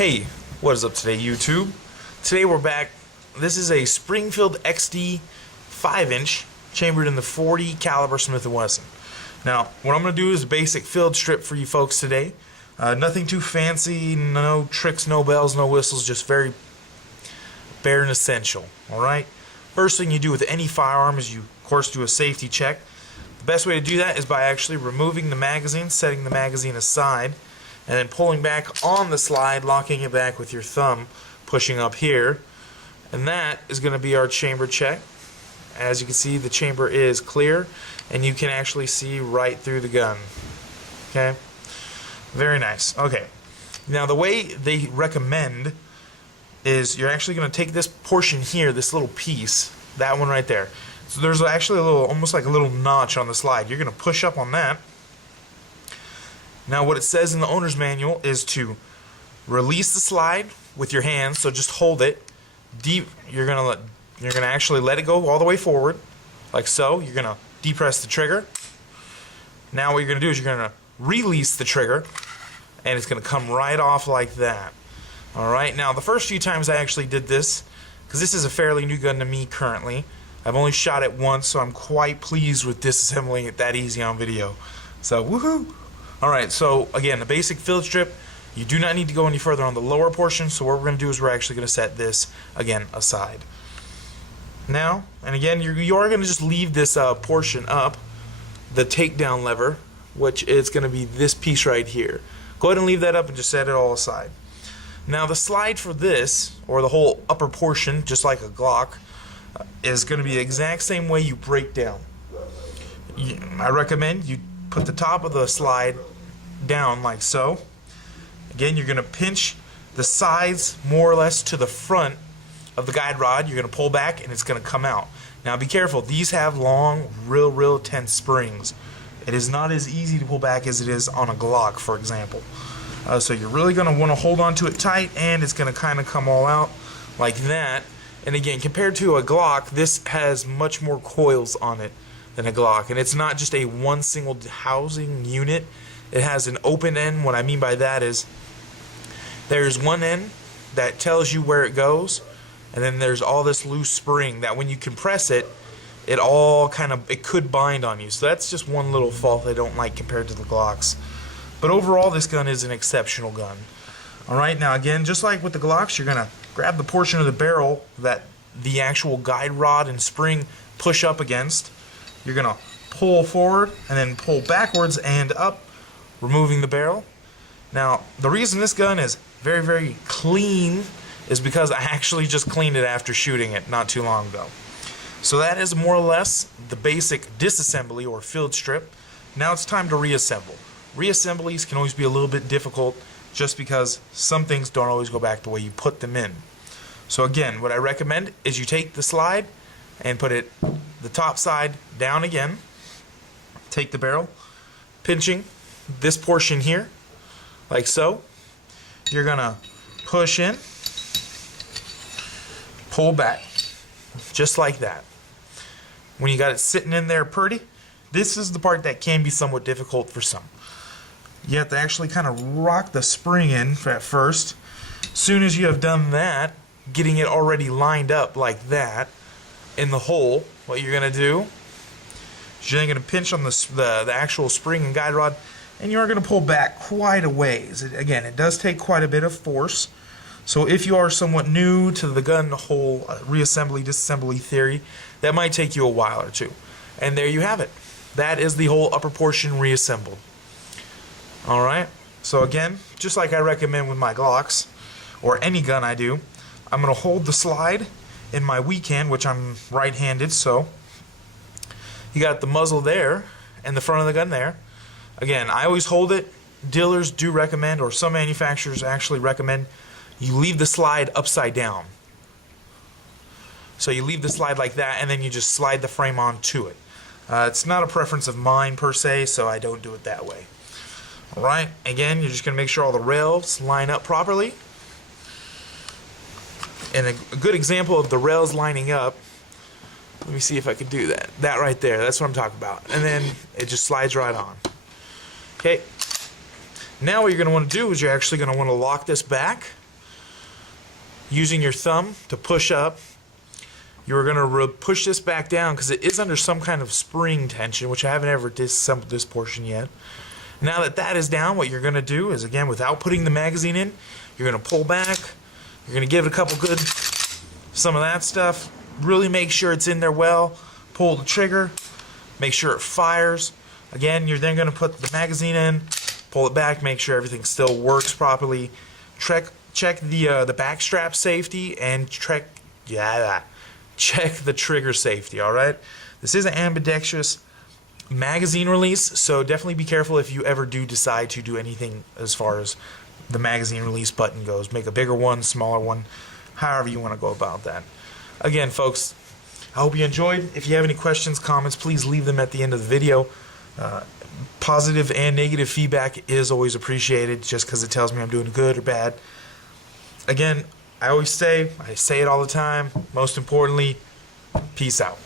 Hey, what is up today, YouTube? Today we're back. This is a SpringField XD 5-inch chambered in the .40 caliber Smith & Wesson. Now, what I'm going to do is a basic field strip for you folks today. Nothing too fancy, no tricks, no bells, no whistles, just very bare and essential. Alright? First thing you do with any firearm is you, of course, do a safety check. The best way to do that is by actually removing the magazine, setting the magazine aside, and then pulling back on the slide, locking it back with your thumb, pushing up here. And that is going to be our chamber check. As you can see, the chamber is clear, and you can actually see right through the gun. Okay? Very nice. Okay. Now, the way they recommend is you're actually going to take this portion here, this little piece, that one right there. So there's actually a little, almost like a little notch on the slide. You're going to push up on that. Now, what it says in the owner's manual is to release the slide with your hands. So just hold it deep. You're gonna actually let it go all the way forward, like so. You're gonna depress the trigger. Now, what you're gonna do is you're gonna release the trigger, and it's gonna come right off like that. All right. Now, the first few times I actually did this, because this is a fairly new gun to me currently. I've only shot it once, so I'm quite pleased with disassembling it that easy on video. So, woohoo! Alright, so again, the basic field strip, you do not need to go any further on the lower portion, so what we're going to do is we're actually going to set this, again, aside. Now, and again, you are going to just leave this portion up, the takedown lever, which is going to be this piece right here. Go ahead and leave that up and just set it all aside. Now, the slide for this, or the whole upper portion, just like a Glock, is going to be the exact same way you break down. I recommend you put the top of the slide down like so. Again, you're going to pinch the sides more or less to the front of the guide rod. You're going to pull back and it's going to come out. Now be careful, these have long, real tense springs. It is not as easy to pull back as it is on a Glock, for example. So you're really going to want to hold on to it tight, and it's going to kind of come all out like that. And again, compared to a Glock, this has much more coils on it than a Glock, and it's not just a one single housing unit. It has an open end. What I mean by that is there's one end that tells you where it goes, and then there's all this loose spring that when you compress it, it could bind on you. So that's just one little fault I don't like compared to the Glocks. But overall, this gun is an exceptional gun. Alright, now again, just like with the Glocks, you're gonna grab the portion of the barrel that the actual guide rod and spring push up against. You're going to pull forward and then pull backwards and up, removing the barrel. Now, the reason this gun is very clean is because I actually just cleaned it after shooting it not too long ago. So that is more or less the basic disassembly or field strip. Now it's time to reassemble. Reassemblies can always be a little bit difficult just because some things don't always go back the way you put them in. So again, what I recommend is you take the slide and put it the top side down again. Take the barrel, pinching this portion here, like so. You're gonna push in, pull back, just like that. When you got it sitting in there pretty, this is the part that can be somewhat difficult for some. You have to actually kind of rock the spring in at first. As soon as you have done that, getting it already lined up like that in the hole, what you're going to do is you're going to pinch on the actual spring and guide rod, and you're going to pull back quite a ways. Again, it does take quite a bit of force. So if you are somewhat new to the gun whole reassembly, disassembly theory, that might take you a while or two. And there you have it. That is the whole upper portion reassembled. Alright, so again, just like I recommend with my Glocks, or any gun I do, I'm going to hold the slide in my weak hand, which I'm right-handed, so you got the muzzle there and the front of the gun there. Again, I always hold it. Dealers do recommend, or some manufacturers actually recommend, you leave the slide upside down. So you leave the slide like that, and then you just slide the frame onto it. It's not a preference of mine per se, so I don't do it that way. Alright, again, you're just going to make sure all the rails line up properly. And a good example of the rails lining up, let me see if I can do that. That right there, that's what I'm talking about. And then it just slides right on. Okay, Now what you're going to want to do is you're actually going to want to lock this back using your thumb to push up. You're going to push this back down because it is under some kind of spring tension, which I haven't ever disassembled this portion yet. Now that that is down, what you're going to do is, again, without putting the magazine in, you're going to pull back. You're going to give it a couple good, some of that stuff. Really make sure it's in there well. Pull the trigger. Make sure it fires. Again, you're then going to put the magazine in, pull it back, make sure everything still works properly. Check the back strap safety and check the trigger safety, alright? This is an ambidextrous magazine release, so definitely be careful if you ever do decide to do anything as far as the magazine release button goes. Make a bigger one, smaller one, however you want to go about that. Again, folks, I hope you enjoyed. If you have any questions, comments, please leave them at the end of the video. Positive and negative feedback is always appreciated, just because it tells me I'm doing good or bad. Again, I say it all the time, most importantly, peace out.